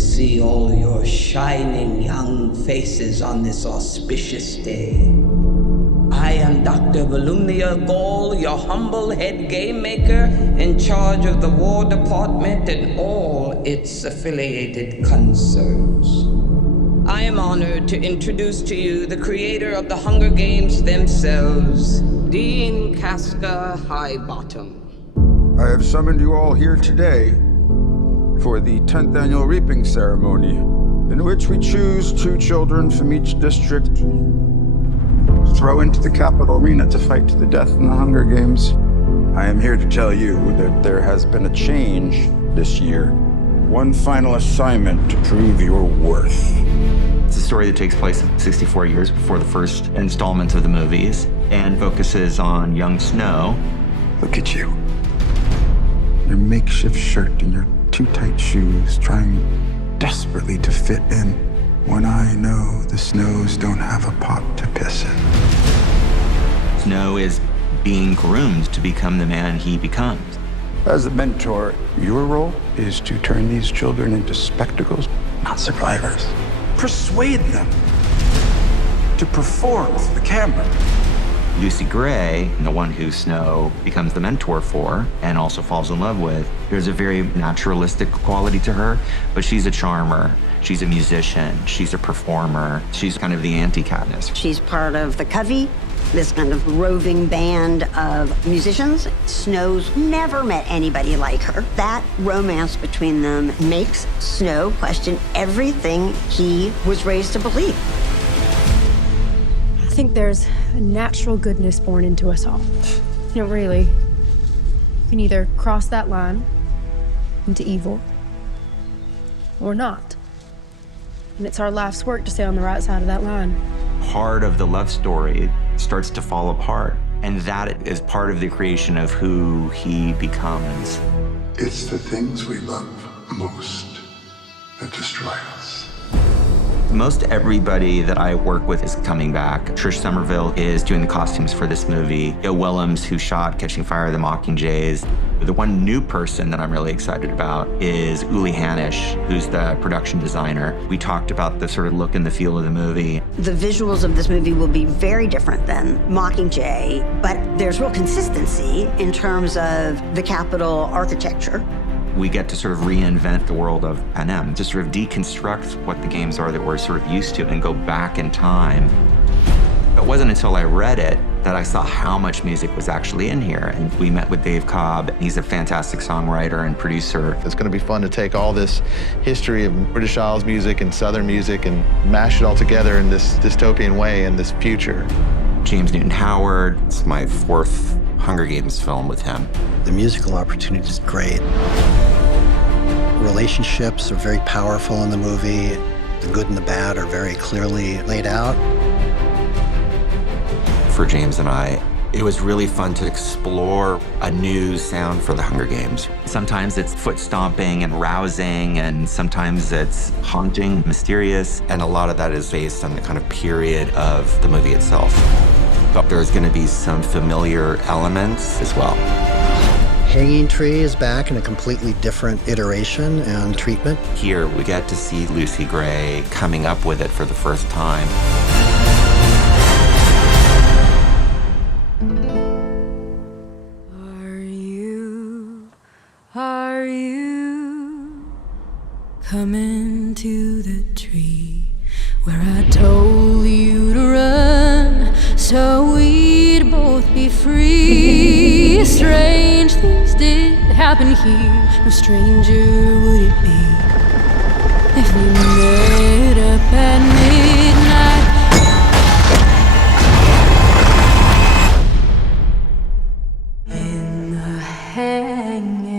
to see all your shining young faces on this auspicious day. I am Dr. Volumnia Gall, your humble head game maker in charge of the War Department and all its affiliated concerns. I am honored to introduce to you the creator of the Hunger Games themselves, Dean Casca Highbottom. I have summoned you all here today for the 10th annual reaping ceremony, in which we choose 2 children from each district, throw into the capital arena to fight to the death in the Hunger Games. I am here to tell you that there has been a change this year. One final assignment to prove your worth. It's a story that takes place 64 years before the first installment of the movies and focuses on young Snow. Look at you. Your makeshift shirt and your too tight shoes, trying desperately to fit in when I know the Snows don't have a pot to piss in. Snow is being groomed to become the man he becomes. As a mentor, your role is to turn these children into spectacles, not survivors. Persuade them to perform for the camera. Lucy Gray, the one who Snow becomes the mentor for and also falls in love with, there's a very naturalistic quality to her, but she's a charmer. She's a musician. She's a performer. She's kind of the anti-Katniss. She's part of the Covey, this kind of roving band of musicians. Snow's never met anybody like her. That romance between them makes Snow question everything he was raised to believe. I think there's a natural goodness born into us all. You know, really, you can either cross that line into evil or not. And it's our life's work to stay on the right side of that line. Part of the love story starts to fall apart, and that is part of the creation of who he becomes. It's the things we love most that destroy us. Most everybody that I work with is coming back. Trish Somerville is doing the costumes for this movie. Joe Willems, who shot Catching Fire of the Mockingjays. The one new person that I'm really excited about is Uli Hanisch, who's the production designer. We talked about the sort of look and the feel of the movie. The visuals of this movie will be very different than Mockingjay, but there's real consistency in terms of the Capitol architecture. We get to sort of reinvent the world of Panem, to sort of deconstruct what the games are that we're sort of used to and go back in time. It wasn't until I read it that I saw how much music was actually in here. And we met with Dave Cobb. He's a fantastic songwriter and producer. It's going to be fun to take all this history of British Isles music and Southern music and mash it all together in this dystopian way in this future. James Newton Howard. It's my 4th Hunger Games film with him. The musical opportunity is great. Relationships are very powerful in the movie. The good and the bad are very clearly laid out. For James and I, it was really fun to explore a new sound for the Hunger Games. Sometimes it's foot stomping and rousing, and sometimes it's haunting, mysterious, and a lot of that is based on the kind of period of the movie itself. But there's going to be some familiar elements as well. Hanging Tree is back in a completely different iteration and treatment. Here, we get to see Lucy Gray coming up with it for the first time. Are you coming to the tree where I told you to run so we'd both be free? Strange things did happen here, no stranger would it be if we met up at midnight in the hanging